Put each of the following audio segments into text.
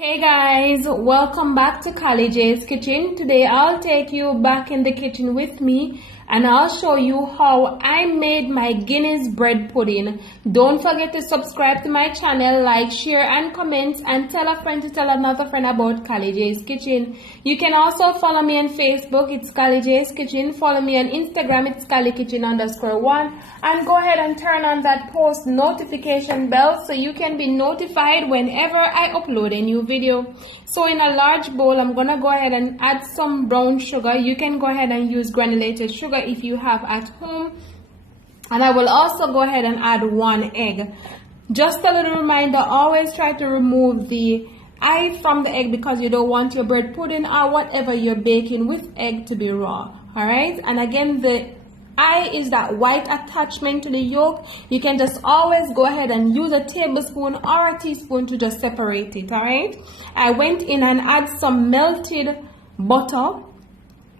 Hey guys, welcome back to Callie J's Kitchen. Today I'll take you back in the kitchen with me and I'll show you how I made my Guinness bread pudding. Don't forget to subscribe to my channel, like, share and comment, and tell a friend to tell another friend about Callie J's Kitchen. You can also follow me on Facebook, it's Callie J's Kitchen. Follow me on Instagram, it's CallieKitchen_1, and go ahead and turn on that post notification bell so you can be notified whenever I upload a new video. So in a large bowl, I'm gonna go ahead and add some brown sugar. You can go ahead and use granulated sugar if you have at home, and I will also go ahead and add 1 egg. Just a little reminder, always try to remove the eye from the egg because you don't want your bread pudding or whatever you're baking with egg to be raw. All right, and again, the eye is that white attachment to the yolk. You can just always go ahead and use a tablespoon or a teaspoon to just separate it. All right, I went in and add some melted butter,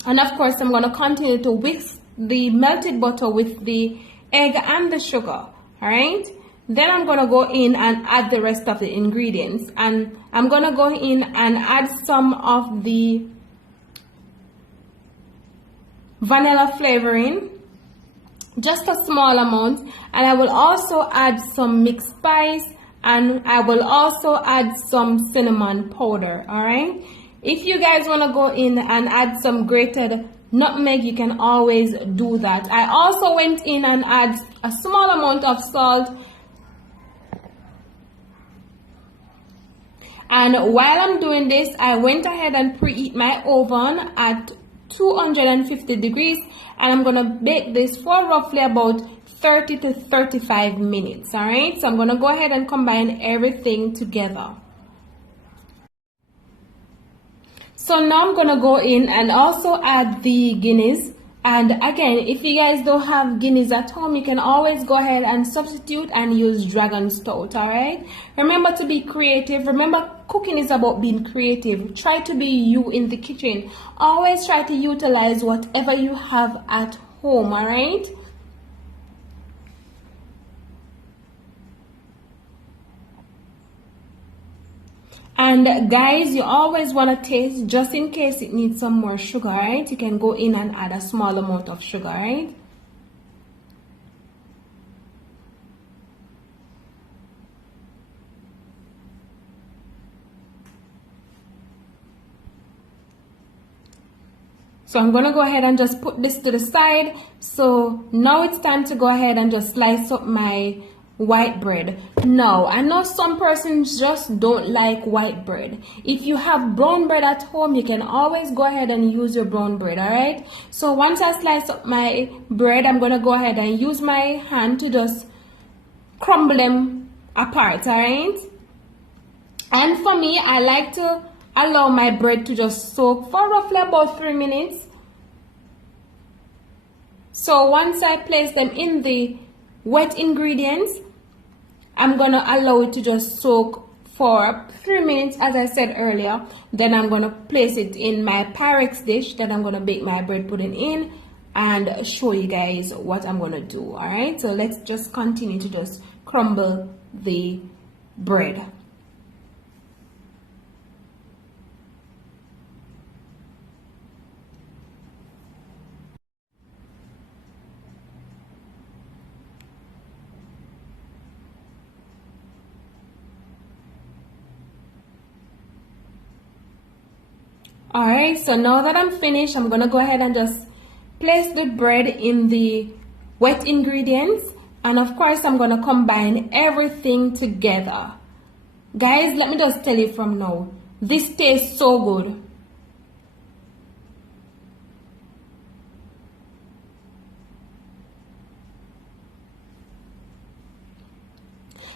and of course I'm going to continue to whisk the melted butter with the egg and the sugar. All right, then I'm going to go in and add the rest of the ingredients, and I'm going to go in and add some of the vanilla flavoring, just a small amount, and I will also add some mixed spice, and I will also add some cinnamon powder. All right, if you guys want to go in and add some grated nutmeg, you can always do that. I also went in and add a small amount of salt, and while I'm doing this, I went ahead and preheat my oven at 250 degrees, and I'm gonna bake this for roughly about 30 to 35 minutes. All right, so I'm gonna go ahead and combine everything together. So now I'm gonna go in and also add the Guinness. And again, if you guys don't have Guinness at home, you can always go ahead and substitute and use dragon stout. All right, remember to be creative. Remember, cooking is about being creative. Try to be you in the kitchen. Always try to utilize whatever you have at home. All right, and guys, you always want to taste just in case it needs some more sugar. Right, you can go in and add a small amount of sugar. Right, so I'm gonna go ahead and just put this to the side. So now it's time to go ahead and just slice up my white bread. Now, I know some persons just don't like white bread. If you have brown bread at home, you can always go ahead and use your brown bread. All right, so once I slice up my bread, I'm gonna go ahead and use my hand to just crumble them apart. All right, and for me, I like to allow my bread to just soak for roughly about 3 minutes. So once I place them in the wet ingredients, I'm gonna allow it to just soak for 3 minutes, as I said earlier. Then I'm gonna place it in my Pyrex dish that I'm gonna bake my bread pudding in and show you guys what I'm gonna do. All right, so let's just continue to just crumble the bread. Alright, so now that I'm finished, I'm gonna go ahead and just place the bread in the wet ingredients, and of course I'm gonna combine everything together. Guys, let me just tell you from now, this tastes so good.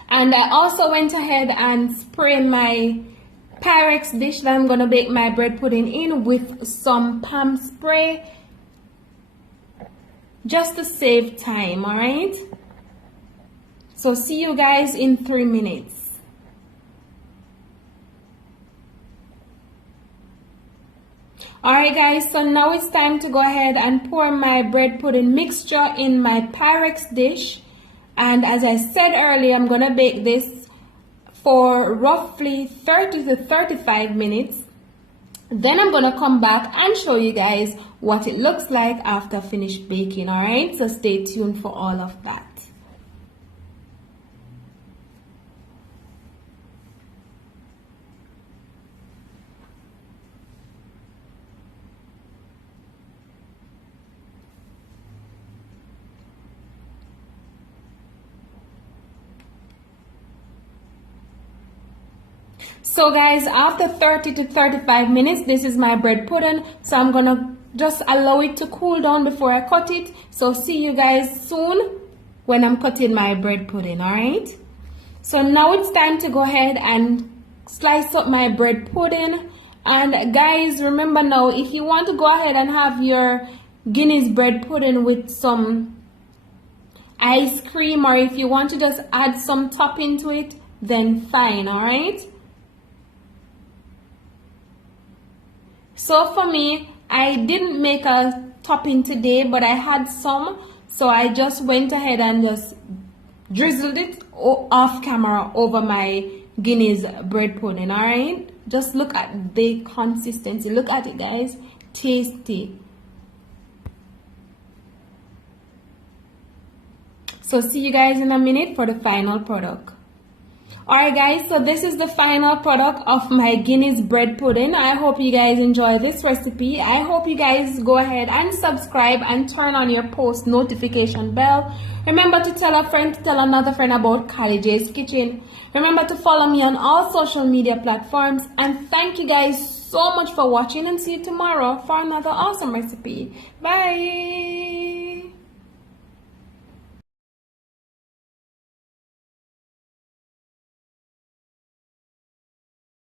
And I also went ahead and sprayed my Pyrex dish that I'm gonna bake my bread pudding in with some palm spray, just to save time. All right, so see you guys in 3 minutes. All right guys, so now it's time to go ahead and pour my bread pudding mixture in my Pyrex dish, and as I said earlier, I'm gonna bake this for roughly 30 to 35 minutes. Then I'm gonna come back and show you guys what it looks like after finished baking. All right, so stay tuned for all of that. So guys, after 30 to 35 minutes, this is my bread pudding. So I'm gonna just allow it to cool down before I cut it. So see you guys soon when I'm cutting my bread pudding, alright? So now it's time to go ahead and slice up my bread pudding. And guys, remember now, if you want to go ahead and have your Guinness bread pudding with some ice cream, or if you want to just add some topping to it, then fine, alright? So for me, I didn't make a topping today, but I had some, so I just went ahead and just drizzled it off camera over my Guinness bread pudding. All right, just look at the consistency. Look at it, guys. Tasty. So see you guys in a minute for the final product. Alright guys, so this is the final product of my Guinness bread pudding. I hope you guys enjoy this recipe. I hope you guys go ahead and subscribe and turn on your post notification bell. Remember to tell a friend to tell another friend about Kylie J's Kitchen. Remember to follow me on all social media platforms. And thank you guys so much for watching, and see you tomorrow for another awesome recipe. Bye!